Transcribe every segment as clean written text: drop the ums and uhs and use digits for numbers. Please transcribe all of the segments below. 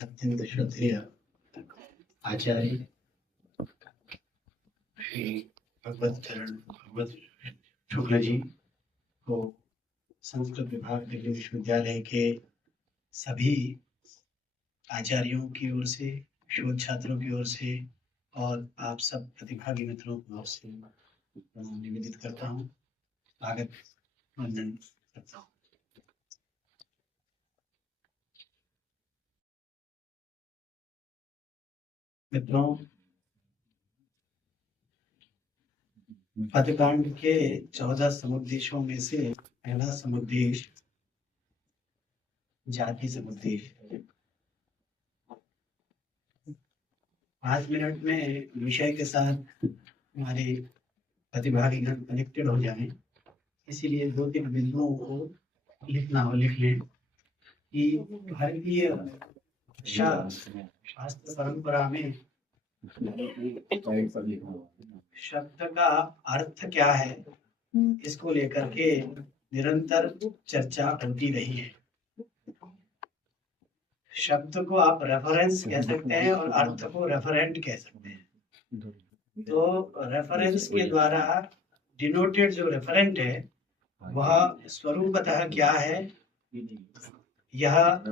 अत्यंत श्रद्धेय आचार्य श्री भगवत चरण भगवत शुक्ल जी को संस्कृत विभाग दिल्ली विश्वविद्यालय के सभी आचार्यों की ओर से, शोध छात्रों की ओर से और आप सब प्रतिभागी मित्रों की ओर से निवेदित करता हूँ, स्वागत वंदन करता हूँ। मित्रों, पदकांड के 14 समुद्देशों में से पहला समुद्देश जाति समुद्देश है। 5 मिनट में विषय के साथ हमारे प्रतिभागीगण कनेक्टेड हो जाएं, इसीलिए 2-3 बिंदुओं को लिख लें कि भारतीय शास्त्र परंपरा में शब्द का अर्थ क्या है, इसको लेकर के निरंतर चर्चा होती रही है। शब्द को आप रेफरेंस कह सकते हैं और अर्थ को रेफरेंट कह सकते हैं। तो रेफरेंस के द्वारा डिनोटेड जो रेफरेंट है वह स्वरूपतः क्या है, यह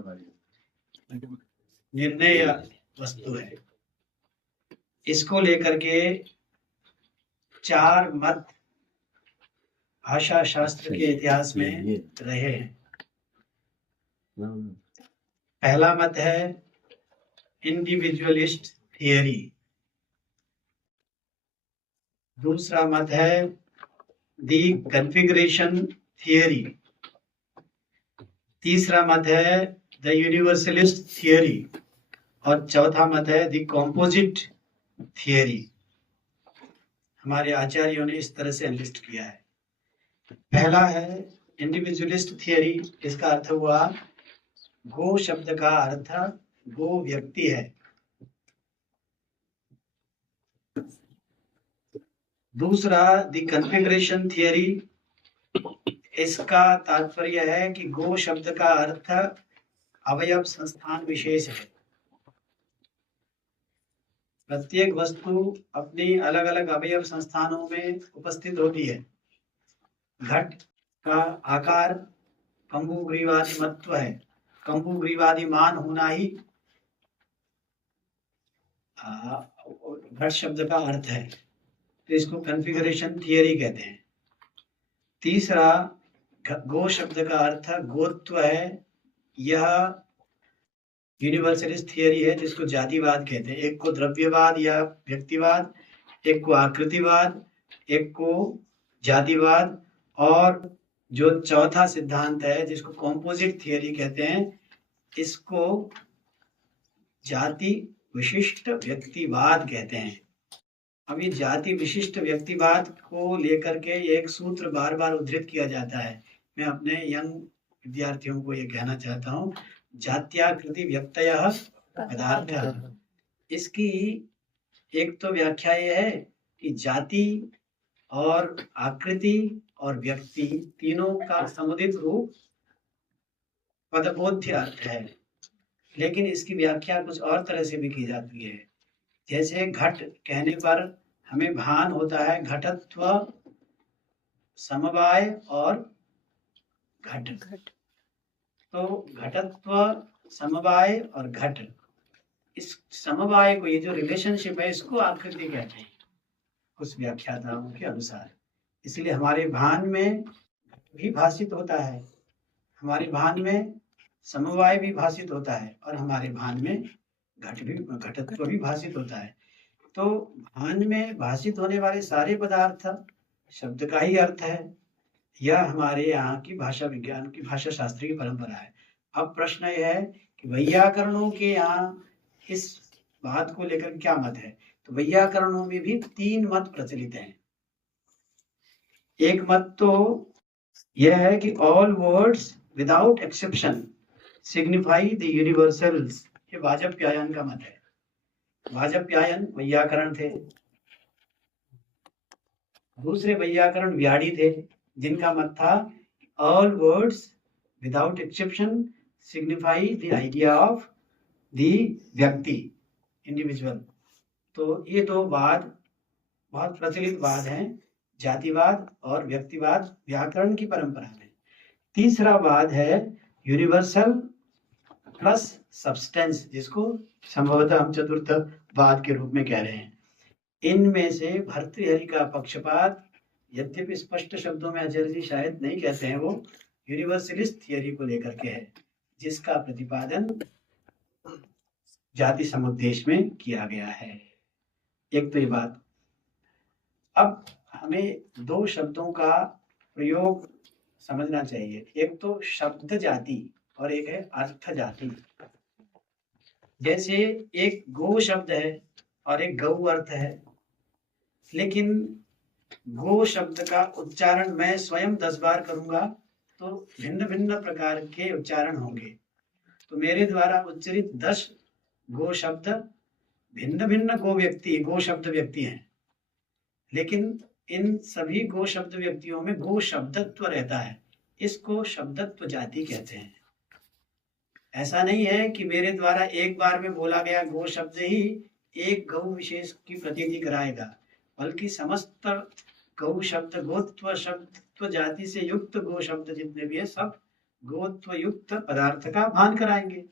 निर्णय वस्तु है। इसको लेकर के 4 मत भाषा शास्त्र के इतिहास में रहे हैं। पहला मत है इंडिविजुअलिस्ट थियरी, दूसरा मत है दी कन्फिगरेशन थियरी, तीसरा मत है द यूनिवर्सलिस्ट थियरी और चौथा मत है द कॉम्पोजिट थियरी। हमारे आचार्यों ने इस तरह से लिस्ट किया है। पहला है इंडिविजुअलिस्ट थियरी। इसका अर्थ हुआ गो शब्द का अर्थ गो व्यक्ति है। दूसरा द कन्फिगरेशन थियरी, इसका तात्पर्य है कि गो शब्द का अर्थ अवयव संस्थान विशेष है। प्रत्येक वस्तु अपनी अलग अलग अवयव संस्थानों में उपस्थित होती है। घट का आकार कंबुग्रीवादी मत्व है, कंबुग्रीवादी मान होना ही घट शब्द का अर्थ है, तो इसको कन्फिगरेशन थियरी कहते हैं। तीसरा गो शब्द का अर्थ गोत्व है, यह यूनिवर्सलिस्ट थियरी है जिसको जातिवाद कहते हैं। एक को द्रव्यवाद या व्यक्तिवाद, एक को आकृतिवाद, एक को जातिवाद, और जो चौथा सिद्धांत है जिसको कॉम्पोजिट थियरी कहते हैं, इसको जाति विशिष्ट व्यक्तिवाद कहते हैं। अब ये जाति विशिष्ट व्यक्तिवाद को लेकर के एक सूत्र बार बार उद्धृत किया जाता है। मैं अपने यंग विद्यार्थियों को ये कहना चाहता हूँ, जात्याकृति व्यक्तयः पदार्थः। इसकी एक तो व्याख्या ये है कि जाति और आकृति और व्यक्ति तीनों का समुदित रूप पदबोध्य अर्थ है, लेकिन इसकी व्याख्या कुछ और तरह से भी की जाती है। जैसे घट कहने पर हमें भान होता है घटत्व, समवाय और घट। तो घटत्व, समवाय और घट, इस समवाय को, ये जो रिलेशनशिप है, इसको आकृति कहते हैं कुछ व्याख्याताओं के अनुसार। इसलिए हमारे भान में घट भी भाषित होता है, हमारे भान में समवाय भी भाषित होता है और हमारे भान में घटत्व भी भाषित होता है। तो भान में भाषित होने वाले सारे पदार्थ शब्द का ही अर्थ है। यह हमारे यहाँ की भाषा विज्ञान की, भाषा शास्त्र की परंपरा है। अब प्रश्न यह है कि वैयाकरणों के यहाँ इस बात को लेकर क्या मत है। तो वैयाकरणों में भी 3 मत प्रचलित हैं। एक मत तो यह है कि all words without exception signify the universals. ये वाजपेयीयन का मत है। वाजपेयीयन वैयाकरण थे। दूसरे वैयाकरण व्याड़ी थे, जिनका मत था all words without exception signify the idea of the व्यक्ति, इंडिविजुअल। तो ये दो वाद बहुत प्रचलित वाद हैं, जातिवाद और व्यक्तिवाद व्याकरण की परंपरा में। तीसरा वाद है यूनिवर्सल प्लस सब्सटेंस, जिसको संभवतः हम चतुर्थ वाद के रूप में कह रहे हैं। इनमें से भर्तृहरि का पक्षपात, यद्यपि स्पष्ट शब्दों में आचार्य जी शायद नहीं कहते हैं, वो यूनिवर्सलिस्ट थियरी को लेकर के है, जिसका प्रतिपादन जाति समुद्देश में किया गया है। एक तो ये बात। अब हमें दो शब्दों का प्रयोग समझना चाहिए, एक तो शब्द जाति और एक है अर्थ जाति। जैसे एक गो शब्द है और एक गौ अर्थ है, लेकिन गो शब्द का उच्चारण मैं स्वयं 10 बार करूंगा तो भिन्न भिन्न प्रकार के उच्चारण होंगे। तो मेरे द्वारा उच्चरित 10 गो शब्द भिन्न भिन्न गो शब्द व्यक्ति हैं, लेकिन इन सभी गो शब्द व्यक्तियों में गो शब्दत्व रहता है। इसको शब्दत्व जाति कहते हैं। ऐसा नहीं है कि मेरे द्वारा एक बार में बोला गया गो शब्द ही एक गौ विशेष की प्रतीति कराएगा, बल्कि समस्त गौ शब्द, गोत्व शब्द जाति से युक्त गो शब्द जितने भी है, सब गोत्व युक्त पदार्थ का भान कराएंगे।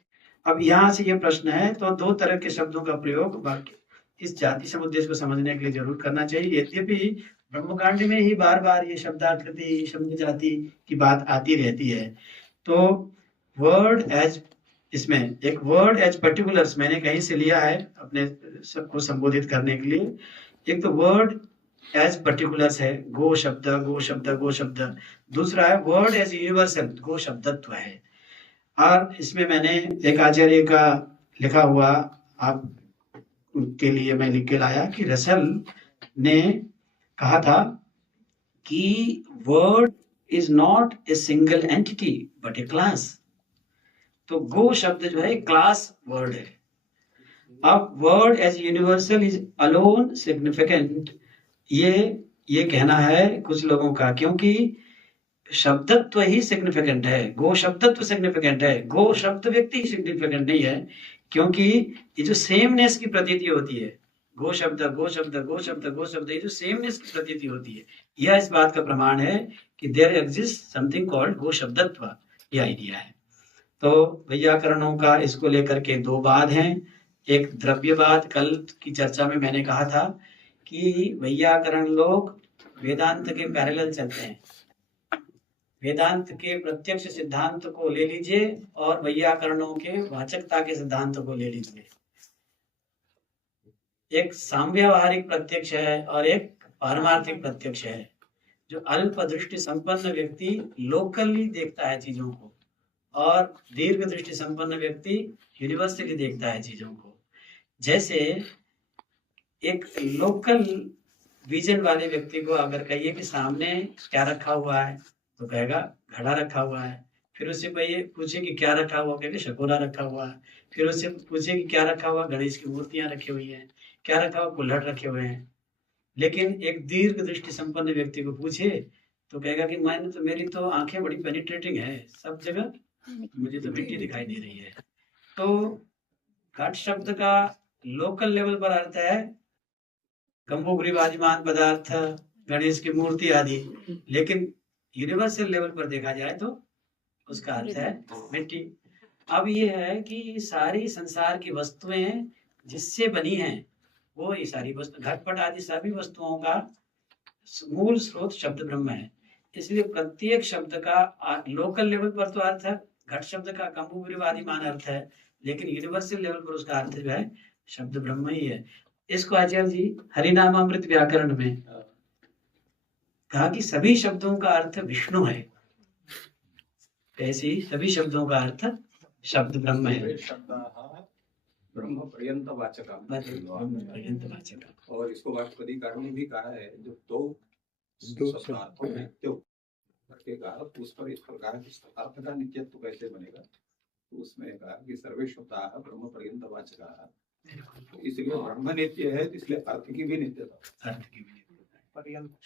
अब यहाँ से ये प्रश्न है, तो दो तरह के शब्दों का प्रयोग वाक्य इस जाति समुद्देश को समझने के लिए जरूर करना चाहिए। यद्यपि ब्रह्मकांड में ही बार बार ये शब्दाकृति, शब्द जाति की बात आती रहती है। तो वर्ड एज, इसमें एक वर्ड एज पर्टिकुलर्स मैंने कहीं से लिया है अपने सबको संबोधित करने के लिए। एक तो वर्ड एज पर्टिकुलर्स है, गो शब्द, गो शब्द, गो शब्द। दूसरा है वर्ड एज यूनिवर्सल, गो शब्दत्व है। और इसमें मैंने एक आचार्य का लिखा हुआ आप के लिए मैं लिख के लाया कि रसल ने कहा था कि word is not a single entity but a class. तो गो शब्द जो है क्लास वर्ड है। अब word as universal is alone significant, ये कहना है कुछ लोगों का, क्योंकि शब्दत्व ही सिग्निफिकेंट है, गो शब्दत्व सिग्निफिकेंट है, गो शब्द व्यक्ति सिग्निफिकेंट नहीं है। क्योंकि ये जो सेमनेस की प्रतीति होती है, गो शब्द, गो शब्द, गो शब्द, गो शब्द, ये जो सेमनेस की प्रतीति होती है, यह इस बात का प्रमाण है कि देयर एग्जिस्ट समथिंग कॉल्ड गो शब्दत्व, यह आइडिया है। तो वैयाकरणों का इसको लेकर के दो वाद हैं। एक द्रव्यवाद, कल की चर्चा में मैंने कहा था कि वैयाकरण लोग वेदांत के पैरेलल चलते हैं। वेदांत के प्रत्यक्ष सिद्धांत को ले लीजिए और वैयाकरणों के वाचकता के सिद्धांत को ले लीजिए। एक साम्यवहारिक प्रत्यक्ष है और एक पारमार्थिक प्रत्यक्ष है। जो अल्प दृष्टि संपन्न व्यक्ति लोकली देखता है चीजों को, और दीर्घ दृष्टि संपन्न व्यक्ति यूनिवर्सली देखता है चीजों को। जैसे एक लोकल विजन वाले व्यक्ति को अगर कहिए कि सामने क्या रखा हुआ है, तो कहेगा घड़ा रखा हुआ है। फिर उससे पूछे कि क्या रखा हुआ, कहेगा शकोरा रखा हुआ है। फिर उससे पूछे कि क्या रखा हुआ, गणेश की मूर्तियां रखी हुई हैं। क्या रखा हुआ, कुल्हड़ रखे हुए हैं। लेकिन एक दीर्घ दृष्टि संपन्न व्यक्ति को पूछे तो कहेगा कि मेरी तो आंखें बड़ी पेनिट्रेटिंग है, सब जगह मुझे तो मिट्टी दिखाई दे रही है। तो घट शब्द का लोकल लेवल पर अर्थ है गंभोगरी विराजमान पदार्थ, गणेश की मूर्ति आदि। लेकिन यूनिवर्सल लेवल पर देखा जाए तो उसका अर्थ है मिट्टी। अब ये है कि सारी संसार की वस्तुएं जिससे बनी हैं, वो ये सारी वस्तु, घटपट आदि सभी वस्तुओं का मूल स्रोत शब्द ब्रह्म है। इसलिए प्रत्येक शब्द का लोकल लेवल पर तो अर्थ है, घट शब्द का कंभोगरीवादिमान अर्थ है, लेकिन यूनिवर्सल लेवल पर उसका अर्थ जो है शब्द ब्रह्म ही है। इसको आचार्य जी हरिनामामृत व्याकरण में कहा कि सभी शब्दों का अर्थ विष्णु है, ऐसे ही सभी शब्दों का अर्थ शब्द ब्रह्म है। ब्रह्म पर्यंत वाचक, और इसको वाक्पदीकार ने भी कहा है, जो दो शब्दार्थों में करके कहा, उस पर इस प्रकार अर्थ का नित्यत्व कैसे बनेगा। तो उसमें कहा कि सर्वे शब्दाः ब्रह्म पर्यंत वाचकाः, इसलिए ब्रह्म नित्य है, इसलिए अर्थ की भी नित्यता, अर्थ की भी पर्यंत।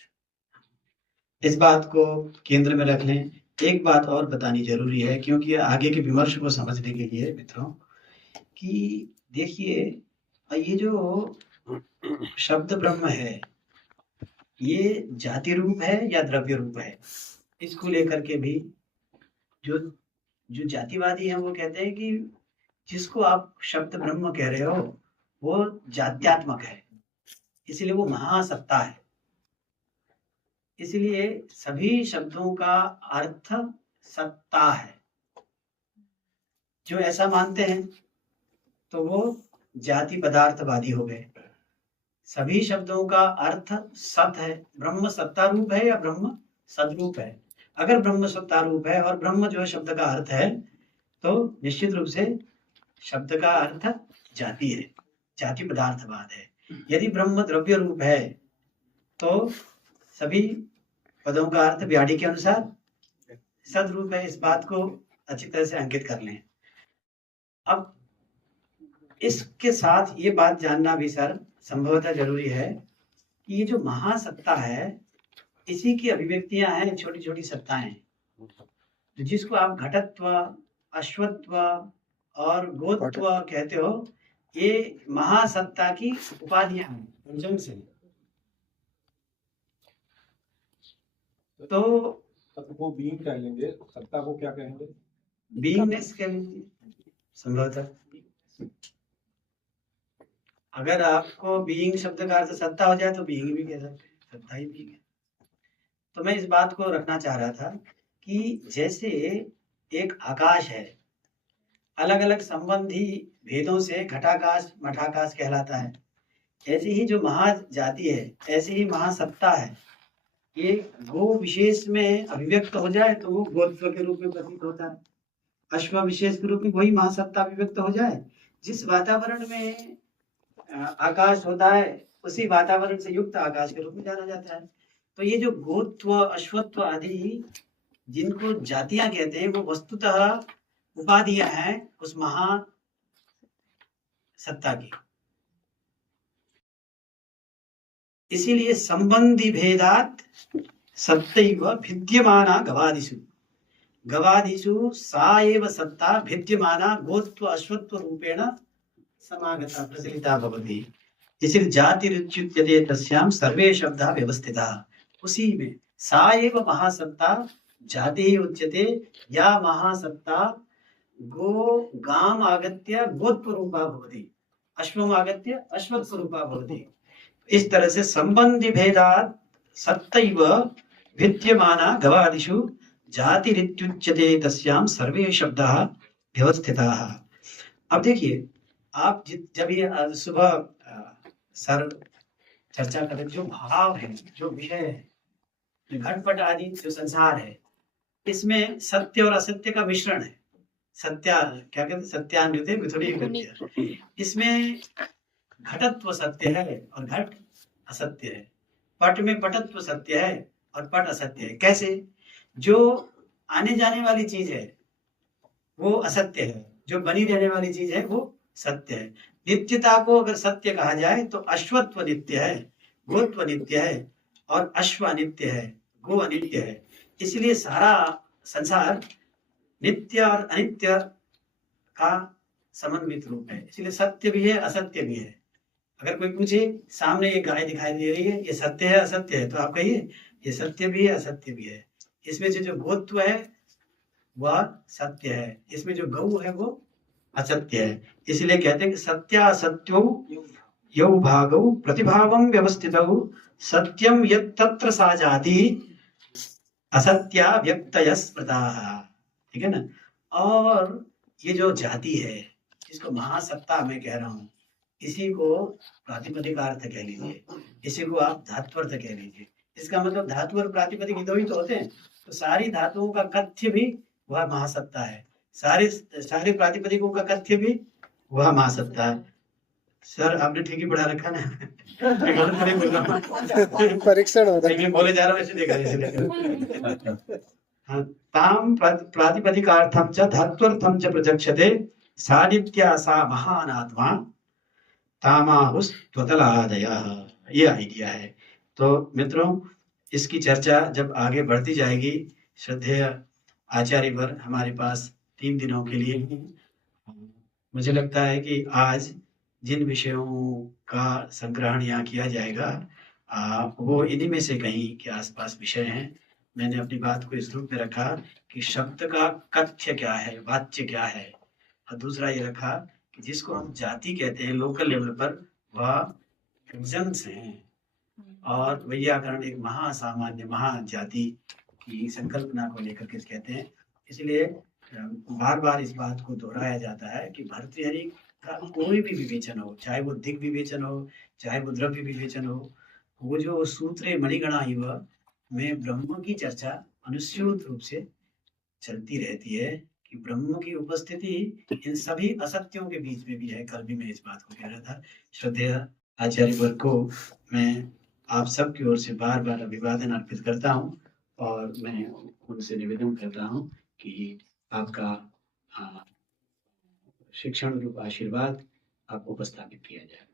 इस बात को केंद्र में रख लें। एक बात और बतानी जरूरी है, क्योंकि आगे के विमर्श को समझने के लिए मित्रों, कि देखिए ये जो शब्द ब्रह्म है ये जाति रूप है या द्रव्य रूप है, इसको लेकर के भी जो जो जातिवादी हैं वो कहते हैं कि जिसको आप शब्द ब्रह्म कह रहे हो वो जात्यात्मक है, इसलिए वो महासत्ता है। इसलिए सभी शब्दों का अर्थ सत्ता है। जो ऐसा मानते हैं तो वो जाति पदार्थवादी हो गए। सभी शब्दों का अर्थ सत है। ब्रह्म सत्ता रूप है या ब्रह्म सदरूप है? अगर ब्रह्म सत्ता रूप है और ब्रह्म जो है शब्द का अर्थ है, तो निश्चित रूप से शब्द का अर्थ जाति है, जाति पदार्थवाद है। यदि ब्रह्म द्रव्य रूप है तो सभी पदों का अर्थ व्याधि के अनुसार सदरूप है। इस बात को अच्छी तरह से अंकित कर लें। अब इसके साथ ये बात जानना भी सर संभवतः जरूरी है कि ये जो महासत्ता है इसी की अभिव्यक्तियां हैं छोटी छोटी सत्ताएं, जिसको आप घटत्व, अश्वत्व और गोत्व कहते हो, ये महासत्ता की उपाधियां हैं जन्म से। तो वो बीइंग कह लेंगे, सत्ता को क्या कहेंगे? बीइंगनेस कहेंगे संभवतः। अगर आपको बीइंग शब्द का अर्थ सत्ता हो जाए तो बीइंग भी कह सकते हैं, सत्ता ही बीइंग है। तो मैं इस बात को रखना चाह रहा था कि जैसे एक आकाश है, अलग अलग संबंधी भेदों से घटाकाश मठाकाश कहलाता है, ऐसी ही जो महाजाति है, ऐसी ही महासत्ता है, ये गो विशेष में अभिव्यक्त हो जाए तो वो गोत्व के रूप में प्रतीत होता है। अश्व विशेष के रूप में वही महासत्ता अभिव्यक्त हो जाए। जिस वातावरण में आकाश होता है उसी वातावरण से युक्त आकाश के रूप में जाना जाता है। तो ये जो गोत्व, अश्वत्व आदि जिनको जातियां कहते हैं वो वस्तुतः उपाधियां हैं उस महासत्ता की। इसीलिए संबंधी भेदात सत्तैव भिद्यमाना गवादिषु, गवादिषु सा एव सत्ता भिद्यमाना गोत्व अश्वत्व रूपेण समागता प्रचलिता भवति। इसलिए जातिरुच्यते तस्यां सर्वे शब्दाः व्यवस्थिताः। उसी में सा एव महासत्ता जाति उच्यते, या महासत्ता गो गाम आगत्य गोत्व रूपा भवति, अश्वम आगत्य अश्वत्व रूपा भवति। इस तरह से संबंधी भेदात् सत्तैव विद्यमाना गवादिषु जातिरित्युच्यते तस्यां सर्वे शब्दाः व्यवस्थिताः। अब देखिए, आप जब ये सुबह सर चर्चा कर रहे, जो भाव है, जो विषय है, घटपट आदि जो संसार है, इसमें सत्य और असत्य का मिश्रण है। सत्या क्या कहते हैं, सत्यान्विते मिथुनी। इसमें घटत्व सत्य है और घट असत्य है। पट में पटत्व सत्य है और पट असत्य है। कैसे? जो आने जाने वाली चीज है वो असत्य है, जो बनी रहने वाली चीज है वो सत्य है। नित्यता को अगर सत्य कहा जाए तो अश्वत्व नित्य है, गोत्व नित्य है और अश्व अनित्य है, गो अनित्य है। इसलिए सारा संसार नित्य और अनित्य का समन्वित रूप है। इसलिए सत्य भी है, असत्य भी है। अगर कोई पूछे सामने ये गाय दिखाई दे रही है, ये सत्य है असत्य है, तो आप कहिए ये सत्य भी है असत्य भी है। इसमें से जो गोत्व है वह सत्य है, इसमें जो गौ है वो असत्य है। इसलिए कहते हैं कि सत्यासत्यो यौ भागौ प्रतिभावं व्यवस्थितौ सत्यम यत् तत्र सा जाति असत्या व्यक्तय स्मृताः। ठीक है ना? और ये जो जाति है जिसको महासत्ता मैं कह रहा हूँ, इसी को प्रातिपदिकार्थ कह लीजिए, इसी को आप धात्वर्थ कह लीजिए। इसका मतलब धातु और प्रातिपदिक दो ही तो होते हैं। तो सारी धातुओं का कथ्य भी वह महासत्ता है, सारे प्रातिपदिकों का कथ्य भी वह महासत्ता है। सर आपने ठीक ही पढ़ा रखा ना? परीक्षण होता है, मैं बोले जा रहा हूँ ऐसे देखा जैसे। हाँ, ताम प्रातिपदिकार्थम च धात्वर्थम च प्रचक्षते सानित्या सा महान आत्मा तामाहुस्त्वतलादयः। ये आइडिया है। तो मित्रों, इसकी चर्चा जब आगे बढ़ती जाएगी, श्रद्धेय आचार्य वर हमारे पास 3 दिनों के लिए मुझे लगता है कि आज जिन विषयों का संग्रहण यहाँ किया जाएगा वो इन्हीं में से कहीं के आसपास विषय हैं। मैंने अपनी बात को इस रूप में रखा कि शब्द का कथ्य क्या है, वाच्य क्या है, और दूसरा ये रखा कि जिसको हम जाति कहते हैं लोकल लेवल पर, वह एग्जम्स हैं, और वैयाकरण एक महासामान्य महाजाति की संकल्पना को लेकर के कहते हैं। इसलिए बार बार इस बात को दोहराया जाता है कि भर्तृहरि का कोई भी विवेचन हो, चाहे वो दिग विवेचन हो, चाहे वो द्रव्य विवेचन हो, वो जो सूत्रे मणिगणा इव में ब्रह्म की चर्चा अनुस्यूत रूप से चलती रहती है कि ब्रह्म की उपस्थिति इन सभी असत्यों के बीच में भी है। कल भी मैं इस बात को कह रहा था। श्रद्धेय आचार्य वर्ग को मैं आप सब की ओर से बार बार अभिवादन अर्पित करता हूँ, और मैं उनसे निवेदन करता हूँ कि आपका शिक्षण रूप आशीर्वाद आपको उपस्थापित किया जाए।